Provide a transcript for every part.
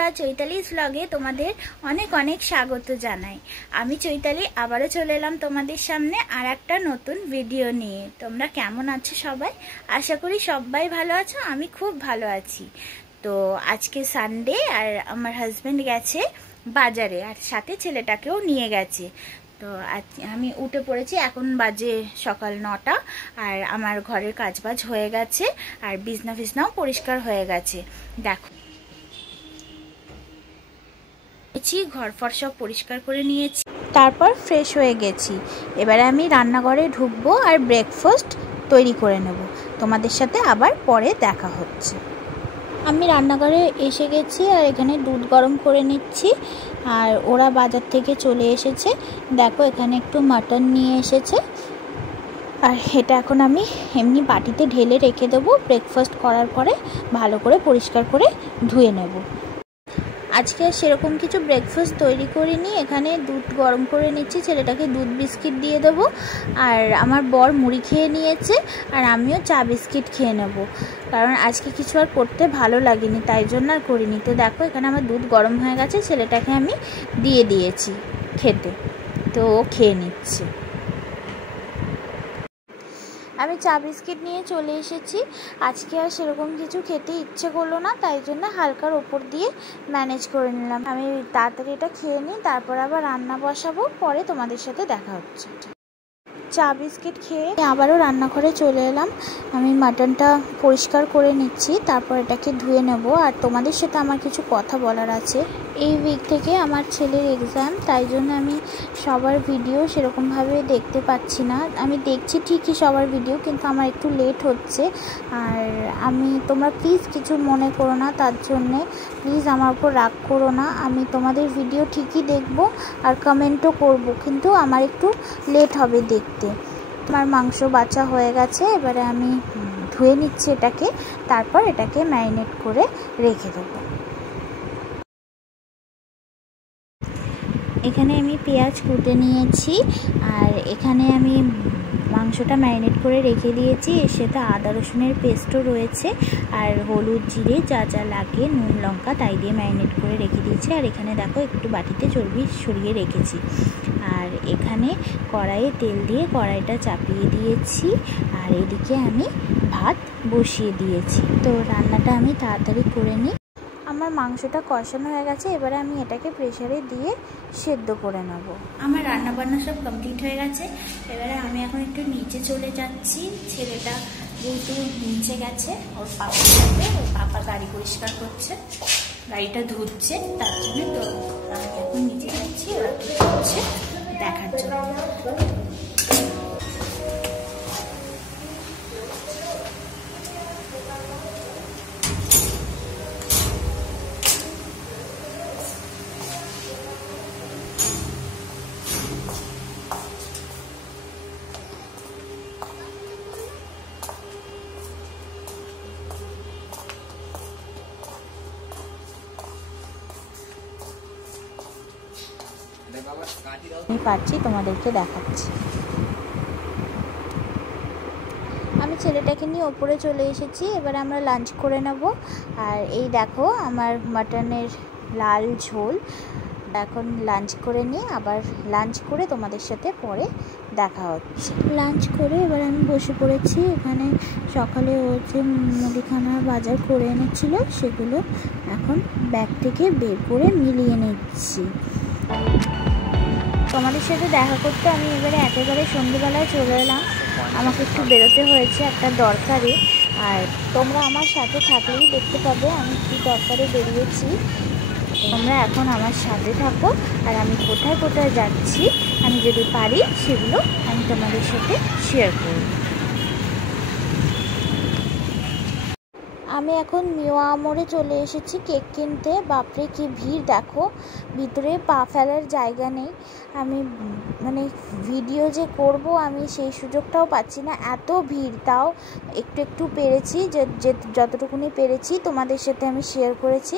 বন্ধুরা, চৈতালিস ব্লগে তোমাদের অনেক অনেক স্বাগত জানাই। আমি চৈতালি আবারও চলে এলাম তোমাদের সামনে আর একটা নতুন ভিডিও নিয়ে। তোমরা কেমন আছো সবাই? আশা করি সবাই ভালো আছো। আমি খুব ভালো আছি। তো আজকে সানডে আর আমার হাজব্যান্ড গেছে বাজারে, আর সাথে ছেলেটাকেও নিয়ে গেছে। তো আমি উঠে পড়েছি, এখন বাজে সকাল 9টা, আর আমার ঘরের কাজবাজ হয়ে গেছে আর বিছনা ফিছনাও পরিষ্কার হয়ে গেছে। দেখো, ঘর ফর সব পরিষ্কার করে নিয়েছি, তারপর ফ্রেশ হয়ে গেছি। এবারে আমি রান্নাঘরে ঢুকবো আর ব্রেকফাস্ট তৈরি করে নেব। তোমাদের সাথে আবার পরে দেখা হচ্ছে। আমি রান্নাঘরে এসে গেছি আর এখানে দুধ গরম করে নিচ্ছি। আর ওরা বাজার থেকে চলে এসেছে। দেখো, এখানে একটু মাটন নিয়ে এসেছে, আর এটা এখন আমি এমনি বাটিতে ঢেলে রেখে দেবো। ব্রেকফাস্ট করার পরে ভালো করে পরিষ্কার করে ধুয়ে নেব। আজকে সেরকম কিছু ব্রেকফাস্ট তৈরি করিনি। এখানে দুধ গরম করে নিচ্ছি, ছেলেটাকে দুধ বিস্কিট দিয়ে দেবো। আর আমার বর মুড়ি খেয়ে নিয়েছে, আর আমিও চা বিস্কিট খেয়ে নেব, কারণ আজকে কিছু আর করতে ভালো লাগেনি, তাই জন্য আর করিনি। তো দেখো, এখানে আমার দুধ গরম হয়ে গেছে, ছেলেটাকে আমি দিয়ে দিয়েছি খেতে, তো ও খেয়ে নিচ্ছে। আমি চা বিস্কিট নিয়ে চলে এসেছি। আজকে আর সেরকম কিছু খেতে ইচ্ছে করলো না, তাই জন্য হালকার ওপর দিয়ে ম্যানেজ করে নিলাম। আমি তাড়াতাড়ি এটা খেয়ে নিই, তারপর আবার রান্না বসাবো। পরে তোমাদের সাথে দেখা হচ্ছে। চা বিস্কিট খেয়ে আবারও রান্নাঘরে চলে এলাম। আমি মাটনটা পরিষ্কার করে নিচ্ছি, তারপর এটাকে ধুয়ে নেব। আর তোমাদের সাথে আমার কিছু কথা বলার আছে। এই উইক থেকে আমার ছেলের এক্সাম, তাই জন্য আমি সবার ভিডিও সেরকমভাবে দেখতে পাচ্ছি না। আমি দেখছি ঠিকই সবার ভিডিও, কিন্তু আমার একটু লেট হচ্ছে। আর তোমরা প্লিজ কিছু মনে করো না, তার জন্যে প্লিজ আমার উপর রাগ করো না। আমি তোমাদের ভিডিও ঠিকই দেখব আর কমেন্টও করব, কিন্তু আমার একটু লেট হবে দেখতে। আমার মাংস বাছা হয়ে গেছে, এবারে আমি ধুয়ে নিচ্ছি এটাকে, তারপর এটাকে ম্যারিনেট করে রেখে দেবো। এখানে আমি পেঁয়াজ কুটে নিয়েছি, আর এখানে আমি মাংসটা ম্যারিনেট করে রেখে দিয়েছি। এর সাথে আদা রসুনের পেস্টও রয়েছে, আর হলুদ জিরে যা যা লাগে, নুন লঙ্কা, তাই দিয়ে ম্যারিনেট করে রেখে দিয়েছি। আর এখানে দেখো, একটু বাটিতে চর্বি সরিয়ে রেখেছি। আর এখানে কড়াইয়ে তেল দিয়ে কড়াইটা চাপিয়ে দিয়েছি, আর এদিকে আমি ভাত বসিয়ে দিয়েছি। তো রান্নাটা আমি তাড়াতাড়ি করে নিই। আমার মাংসটা কষানো হয়ে গেছে, এবারে আমি এটাকে প্রেসারে দিয়ে সেদ্ধ করে নেব। আমার রান্না বান্না সব কমপ্লিট হয়ে গেছে। এবারে আমি এখন একটু নিচে চলে যাচ্ছি। ছেলেটা যেহেতু নিচে গেছে ওর পাপার সাথে, ওর পাপা গাড়ি পরিষ্কার করছে, গাড়িটা ধুচ্ছে, তার জন্য। তো আমি এখন নিচে যাচ্ছি ওরা কি করছে দেখার জন্য। আমি পাচ্ছি, তোমাদেরকে দেখাচ্ছি। আমি ছেলেটাকে নিয়ে ওপরে চলে এসেছি, এবার আমরা লাঞ্চ করে নেব। আর এই দেখো, আমার মাটনের লাল ঝোল। এখন লাঞ্চ করে নিই, আবার লাঞ্চ করে তোমাদের সাথে পরে দেখা হচ্ছে। লাঞ্চ করে এবার আমি বসে পড়েছি। এখানে সকালে ও যে মুদিখানার বাজার করে এনেছিল, সেগুলো এখন ব্যাগ থেকে বের করে মিলিয়ে নিচ্ছি। তোমাদের সাথে দেখা করতে আমি একেবারে সন্ধ্যেবেলায় চলে এলাম। আমাকে একটু বেরোতে হয়েছে একটা দরকারে, আর তোমরা আমার সাথে থাকলেই দেখতে পাবে আমি কী দরকারে বেরিয়েছি। তোমরা এখন আমার সাথে থাকো, আর আমি কোথায় কোথায় যাচ্ছি, আমি যদি পারি সেগুলো আমি তোমাদের সাথে শেয়ার করব। আমি এখন মিওয়া মোড়ে চলে এসেছি কেক কিনতে। বাপরে কি ভিড় দেখো, ভিতরে পা ফেলার জায়গা নেই। আমি ভিডিও যে করব আমি সেই সুযোগটাও পাচ্ছি না, এত ভিড়। তাও একটু একটু পেরেছি, যে যতটুকুনি পেরেছি তোমাদের সাথে আমি শেয়ার করেছি।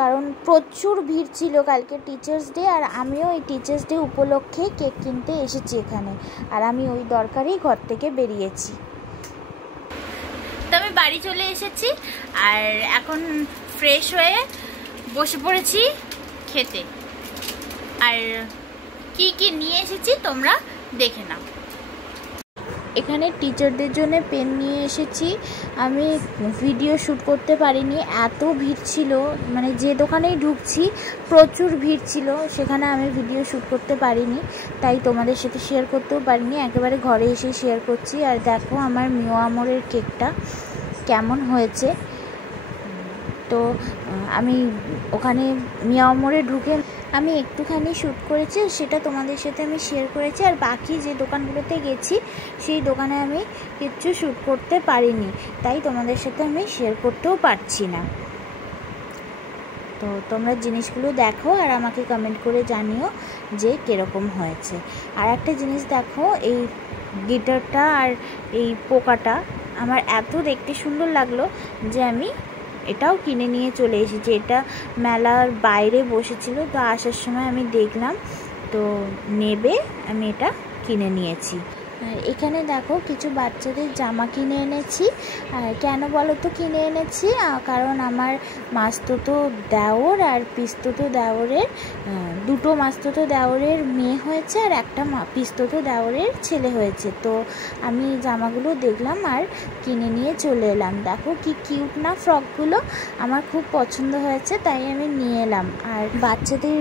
কারণ প্রচুর ভিড় ছিল কালকে টিচার্স ডে, আর আমিও এই টিচার্স ডে উপলক্ষে কেক কিনতে এসেছি এখানে, আর আমি ওই দরকারেই ঘর থেকে বেরিয়েছি। তো আমি বাড়ি চলে এসেছি, আর এখন ফ্রেশ হয়ে বসে পড়েছি খেতে। আর কি কি নিয়ে এসেছি তোমরা দেখে নাও। এখানে টিচারদের জন্য পেন নিয়ে এসেছি। আমি ভিডিও শ্যুট করতে পারিনি, এত ভিড় ছিল, মানে যে দোকানেই ঢুকছি প্রচুর ভিড় ছিল, সেখানে আমি ভিডিও শ্যুট করতে পারিনি, তাই তোমাদের সাথে শেয়ার করতেও পারিনি, একেবারে ঘরে এসে শেয়ার করছি। আর দেখো আমার মিও আমরের কেকটা কেমন হয়েছে। তো আমি ওখানে মিও আমরে ঢুকে আমি একটুখানি শ্যুট করেছি, সেটা তোমাদের সাথে আমি শেয়ার করেছি। আর বাকি যে দোকানগুলোতে গেছি সেই দোকানে আমি কিচ্ছু শ্যুট করতে পারিনি, তাই তোমাদের সাথে আমি শেয়ার করতেও পারছি না। তো তোমরা জিনিসগুলো দেখো আর আমাকে কমেন্ট করে জানিও যে কীরকম হয়েছে। আর একটা জিনিস দেখো, এই গিটারটা আর এই পোকাটা আমার এত দেখতে সুন্দর লাগলো যে আমি এটাও কিনে নিয়ে চলে এসেছি। এটা মেলার বাইরে বসেছিল, তো আসার সময় আমি দেখলাম, তো নেবে আমি এটা কিনে নিয়েছি। আর এখানে দেখো কিছু বাচ্চাদের জামা কিনে এনেছি। আর কেন বলো তো কিনে এনেছি, কারণ আমার মাস্তুতো দেওর আর পিস্তুতো দেওরের দুটো মাস্তুতো দেওরের মেয়ে হয়েছে আর একটা পিস্তুতো দেওরের ছেলে হয়েছে। তো আমি জামাগুলো দেখলাম আর কিনে নিয়ে চলে এলাম। দেখো কি কিউট না ফ্রকগুলো, আমার খুব পছন্দ হয়েছে, তাই আমি নিয়ে এলাম। আর বাচ্চাদের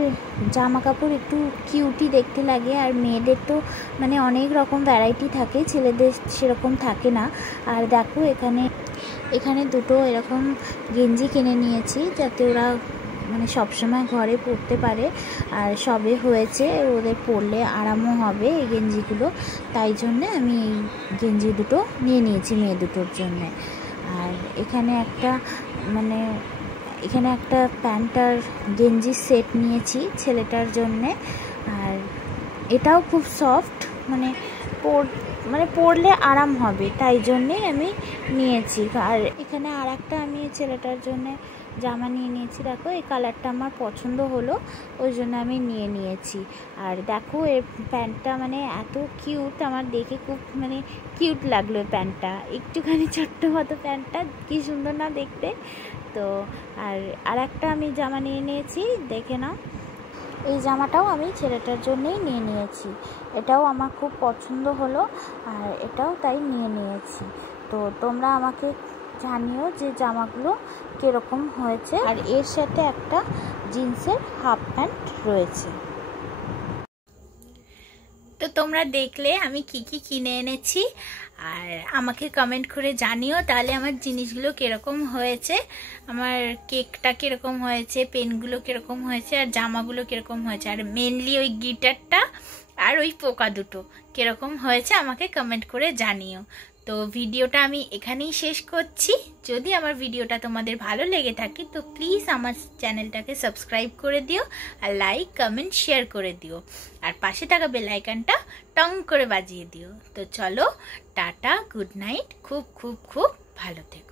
জামা কাপড় একটু কিউটই দেখতে লাগে, আর মেয়েদের তো মানে অনেক রকম ভ্যারাইটি থাকে, ছেলেদের সেরকম থাকে না। আর দেখো এখানে দুটো এরকম গেঞ্জি কিনে নিয়েছি, যাতে ওরা মানে সবসময় ঘরে পরতে পারে, আর সবে হয়েছে ওদের পরলে আরামও হবে এই গেঞ্জিগুলো, তাই জন্যে আমি এই গেঞ্জি দুটো নিয়ে নিয়েছি মেয়ে দুটোর জন্যে। আর এখানে একটা প্যান্ট আর গেঞ্জির সেট নিয়েছি ছেলেটার জন্যে। আর এটাও খুব সফট, মানে পরলে আরাম হবে, তাই জন্যেই আমি নিয়েছি। আর এখানে আর একটা আমি ছেলেটার জন্যে জামা নিয়ে নিয়েছি। দেখো এই কালারটা আমার পছন্দ হলো, ওই জন্য আমি নিয়ে নিয়েছি। আর দেখো এর প্যান্টটা মানে এত কিউট, আমার দেখে খুব মানে কিউট লাগলো প্যান্টটা, একটুখানি ছোট্ট মতো প্যান্টটা, কি সুন্দর না দেখতে। তো আর একটা আমি জামা নিয়ে নিয়েছি, দেখে নাও। এই জামাটাও আমি ছেলেটার জন্যই নিয়ে নিয়েছি, এটাও আমার খুব পছন্দ হলো, আর এটাও তাই নিয়ে নিয়েছি। তো তোমরা আমাকে জানিও যে জামাগুলো কীরকম হয়েছে। আর এর সাথে একটা জিন্সের হাফ প্যান্ট রয়েছে। তো তোমরা দেখলে আমি কি কি কিনে এনেছি, আর আমাকে কমেন্ট করে জানিও তাহলে আমার জিনিসগুলো কীরকম হয়েছে, আমার কেকটা কীরকম হয়েছে, পেনগুলো কীরকম হয়েছে, আর জামাগুলো কীরকম হয়েছে, আর মেনলি ওই গিটারটা আর ওই পোকা দুটো কীরকম হয়েছে আমাকে কমেন্ট করে জানিও। তো ভিডিওটা আমি এখানেই শেষ করছি। যদি আমার ভিডিওটা তোমাদের ভালো লেগে থাকে তো প্লিজ আমার চ্যানেলটাকে সাবস্ক্রাইব করে দিও, আর লাইক কমেন্ট শেয়ার করে দিও, আর পাশে থাকা বেল আইকনটা টং করে বাজিয়ে দিও। তো চলো টাটা, গুড নাইট, খুব খুব খুব ভালো থেকো।